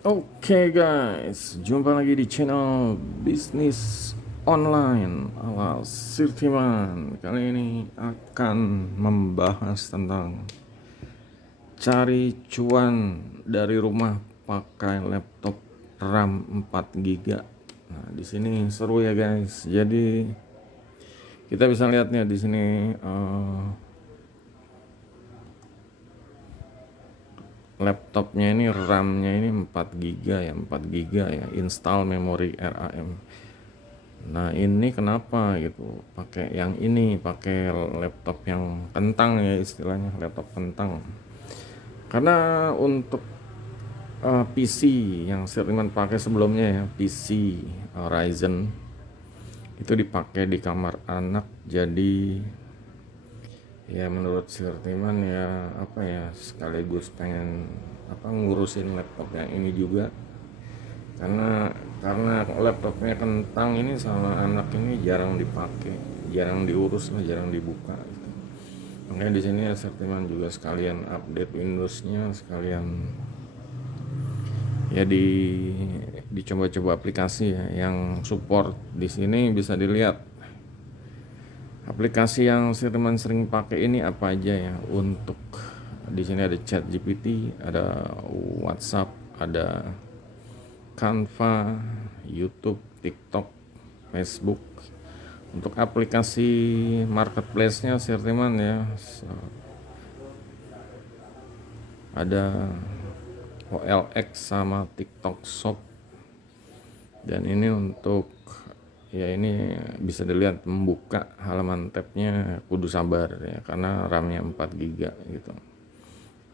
Oke guys, jumpa lagi di channel bisnis online ala Sirtiman. Kali ini akan membahas tentang cari cuan dari rumah pakai laptop RAM 4 GB. Nah, di sini seru ya guys. Jadi kita bisa lihat nih di sini laptopnya ini RAM-nya ini 4 GB ya, 4 GB ya, install memori RAM. Nah, ini kenapa gitu? Pakai yang ini, pakai laptop yang kentang ya istilahnya, laptop kentang. Karena untuk PC yang Sirman pakai sebelumnya ya, PC Ryzen itu dipakai di kamar anak, jadi ya menurut Sirtiman ya apa ya, sekaligus pengen ngurusin laptop yang ini juga, karena laptopnya kentang ini sama anak ini jarang dipakai, jarang diurus lah, jarang dibuka gitu. Makanya di sini Sirtiman juga sekalian update Windowsnya, sekalian ya dicoba-coba aplikasi ya yang support. Di sini bisa dilihat aplikasi yang Sirman sering pakai ini apa aja ya. Untuk di sini ada ChatGPT, ada WhatsApp, ada Canva, YouTube, TikTok, Facebook. Untuk aplikasi marketplace-nya Sirman ya ada OLX sama TikTok Shop. Dan ini untuk ya ini bisa dilihat membuka halaman tabnya kudu sabar ya, karena RAM-nya 4 GB gitu.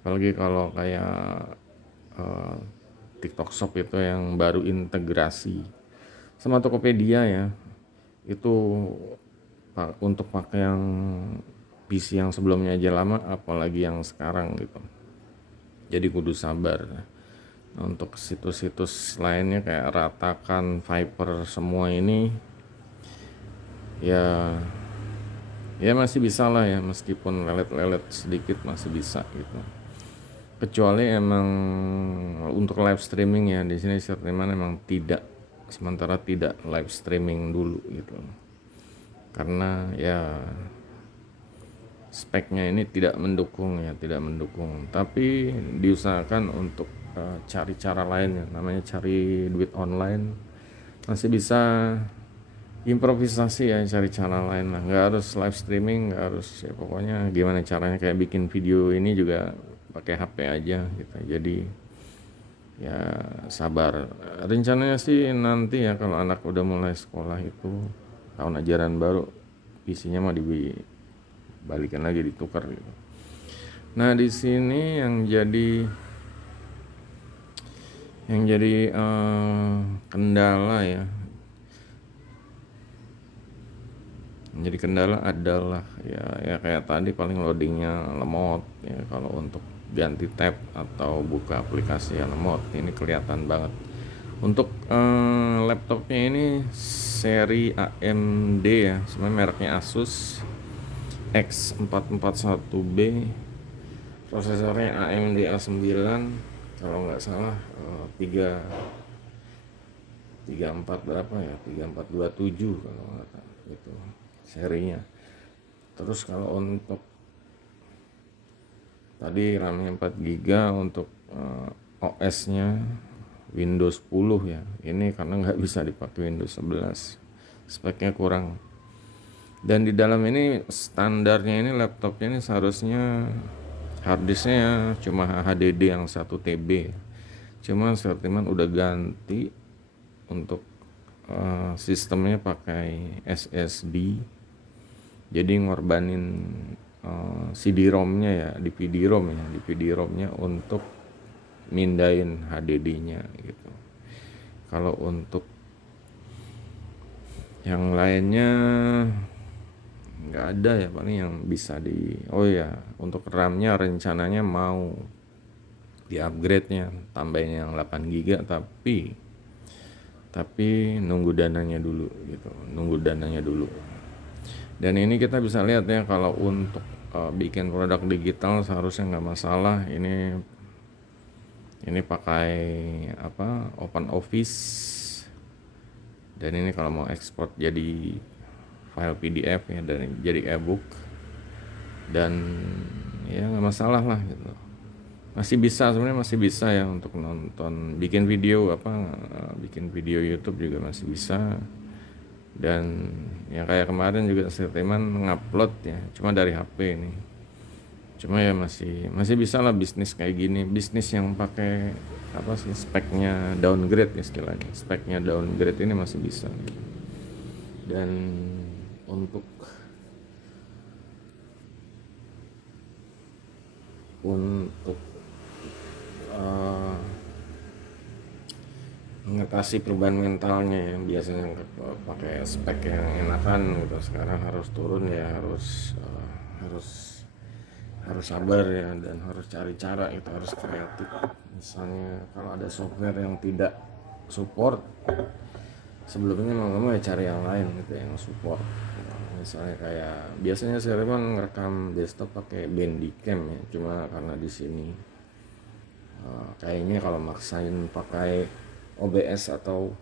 Apalagi kalau kayak TikTok Shop itu yang baru integrasi sama Tokopedia ya, itu untuk pakai yang PC yang sebelumnya aja lama, apalagi yang sekarang gitu. Jadi kudu sabar. Nah, untuk situs-situs lainnya kayak Ratakan, Viper, semua ini ya masih bisa lah ya, meskipun lelet-lelet sedikit masih bisa gitu. Kecuali emang untuk live streaming ya, di sini Sirtiman emang sementara tidak live streaming dulu gitu, karena ya speknya ini tidak mendukung ya, tidak mendukung. Tapi diusahakan untuk cari cara lain ya, namanya cari duit online, masih bisa improvisasi ya, cari cara lain lah, nggak harus live streaming, nggak harus ya, pokoknya gimana caranya, kayak bikin video ini juga pakai HP aja gitu. Jadi ya sabar, rencananya sih nanti ya kalau anak udah mulai sekolah itu tahun ajaran baru, PC-nya mah dibalikan lagi, ditukar gitu. Nah, di sini yang jadi kendala ya, jadi kendala adalah ya kayak tadi, paling loadingnya lemot ya. Kalau untuk ganti tab atau buka aplikasi ya lemot, ini kelihatan banget. Untuk laptopnya ini seri AMD ya, sebenarnya mereknya Asus X441B, prosesornya AMD A9 kalau nggak salah, 34 berapa ya, 3427 kalau nggak salah itu serinya. Terus kalau untuk tadi RAM-nya 4 GB, untuk OS-nya Windows 10 ya. Ini karena nggak bisa dipakai Windows 11, speknya kurang. Dan di dalam ini standarnya ini, laptopnya ini seharusnya harddisknya cuma HDD yang 1 TB. Cuma Sirtiman udah ganti untuk sistemnya pakai SSD, jadi ngorbanin CD-ROM-nya ya, DVD-ROM-nya untuk mindahin HDD-nya gitu. Kalau untuk yang lainnya nggak ada ya, paling yang bisa untuk RAM-nya rencananya mau di upgrade-nya, tambahin yang 8 GB, tapi nunggu dananya dulu gitu, Dan ini kita bisa lihat ya, kalau untuk bikin produk digital seharusnya nggak masalah. Ini Ini pakai apa, Open Office, dan ini kalau mau ekspor jadi file PDF ya, dan jadi ebook, dan ya nggak masalah lah gitu. Masih bisa, sebenarnya masih bisa ya untuk nonton, bikin video bikin video YouTube juga masih bisa. Dan ya kayak kemarin juga Sirteman ngupload ya, cuma dari HP ini. Cuma ya masih bisa lah bisnis kayak gini, bisnis yang pakai apa sih, speknya downgrade istilahnya, speknya downgrade ini masih bisa. Dan untuk eh, mengatasi perubahan mentalnya yang biasanya pakai spek yang enakan gitu, sekarang harus turun ya, harus sabar ya, dan harus cari cara, kita harus kreatif. Misalnya kalau ada software yang tidak support, sebelumnya mau kamu ya cari yang lain gitu yang support. Misalnya kayak biasanya saya memang ngerekam desktop pakai Bandicam ya, cuma karena di sini kayaknya kalau maksain pakai OBS atau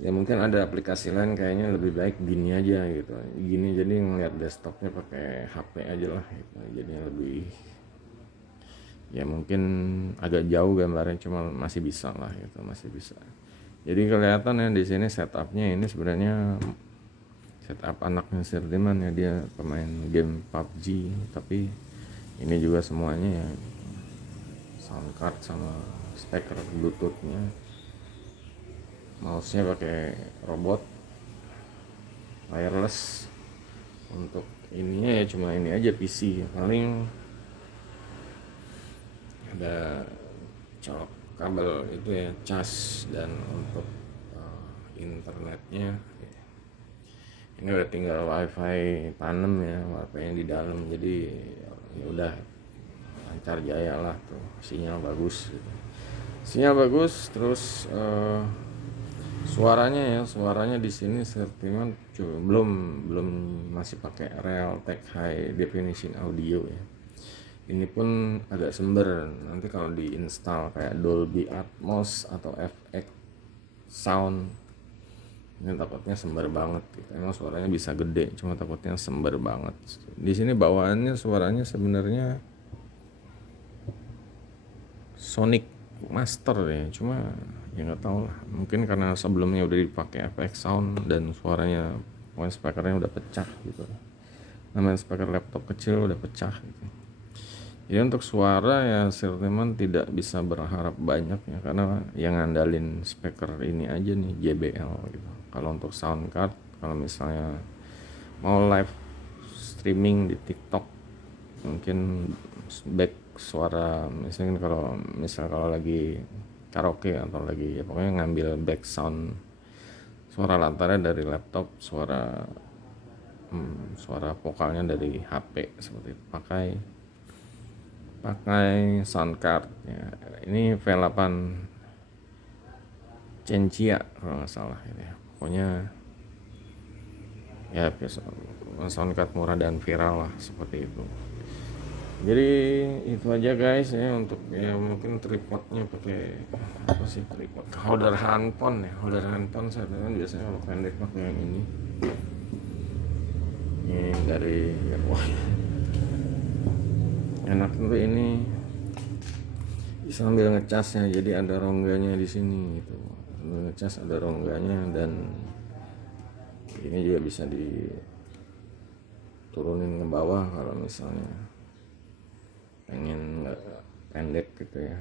ya mungkin ada aplikasi lain, kayaknya lebih baik gini aja gitu, gini, jadi ngeliat desktopnya pakai HP aja lah gitu. Jadi lebih ya mungkin agak jauh gambarnya, cuma masih bisa lah gitu, masih bisa. Jadi kelihatan ya di sini setupnya ini sebenarnya setup anaknya Sirdiman ya, dia pemain game PUBG, tapi ini juga semuanya ya, sound card sama speaker bluetoothnya, mouse-nya pakai robot wireless. Untuk ininya ya cuma ini aja, PC paling ada colok kabel itu ya, cas. Dan untuk internetnya ini udah tinggal wifi panem ya, wifi yang di dalam, jadi ya udah lancar jaya lah tuh, sinyal bagus gitu. Sinyal bagus, terus suaranya di sini Sirtiman belum masih pakai Realtek High Definition Audio ya. Ini pun agak sember, nanti kalau diinstal kayak Dolby Atmos atau FX Sound, ini takutnya sember banget gitu. Emang suaranya bisa gede, cuma takutnya sember banget. Di sini bawaannya suaranya sebenarnya Sonic Master ya, cuma ya nggak tahu lah, mungkin karena sebelumnya udah dipakai FX Sound dan suaranya, pokoknya speakernya udah pecah gitu, namanya speaker laptop kecil udah pecah gitu. Jadi untuk suara ya Sirteman tidak bisa berharap banyak ya, karena yang ngandalin speaker ini aja nih, JBL gitu. Kalau untuk sound card, kalau misalnya mau live streaming di TikTok, mungkin back suara, misalnya kalau lagi karaoke atau lagi ya pokoknya ngambil back sound suara latarnya dari laptop, suara vokalnya dari HP seperti itu, pakai sound card ya. Ini V8 Cencia kalau nggak salah ini ya. Pokoknya ya biasa sound card murah dan viral lah seperti itu. Jadi itu aja guys ya, untuk ya mungkin tripodnya pakai apa sih, tripod holder handphone ya, holder handphone saya kan biasanya kalau pendek pakai yang ini dari ya, enak tuh ini, sambil ngecasnya, jadi ada rongganya di sini gitu, sambil ngecas ada rongganya, dan ini juga bisa diturunin ke bawah kalau misalnya pengen nggak pendek gitu ya.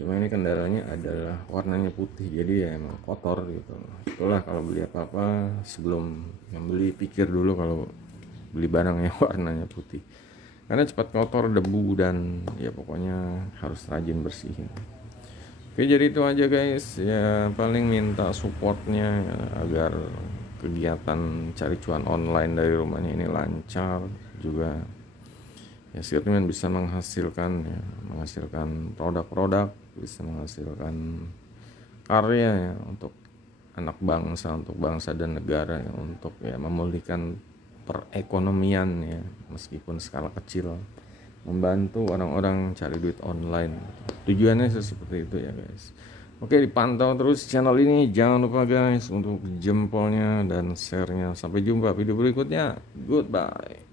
Cuma ini kendalanya adalah warnanya putih, jadi ya emang kotor gitu. Itulah kalau beli apa-apa sebelum yang beli pikir dulu kalau beli barang yang warnanya putih, karena cepat kotor, debu, dan ya pokoknya harus rajin bersihin. Oke, jadi itu aja guys ya, paling minta supportnya ya, agar kegiatan cari cuan online dari rumahnya ini lancar juga ya. Sirtiman bisa menghasilkan produk-produk, bisa menghasilkan karya ya, untuk anak bangsa, untuk bangsa dan negara ya, untuk ya memulihkan perekonomian ya, meskipun skala kecil, membantu orang-orang cari duit online. Tujuannya seperti itu ya guys. Oke, dipantau terus channel ini, jangan lupa guys untuk jempolnya dan share-nya. Sampai jumpa video berikutnya, goodbye.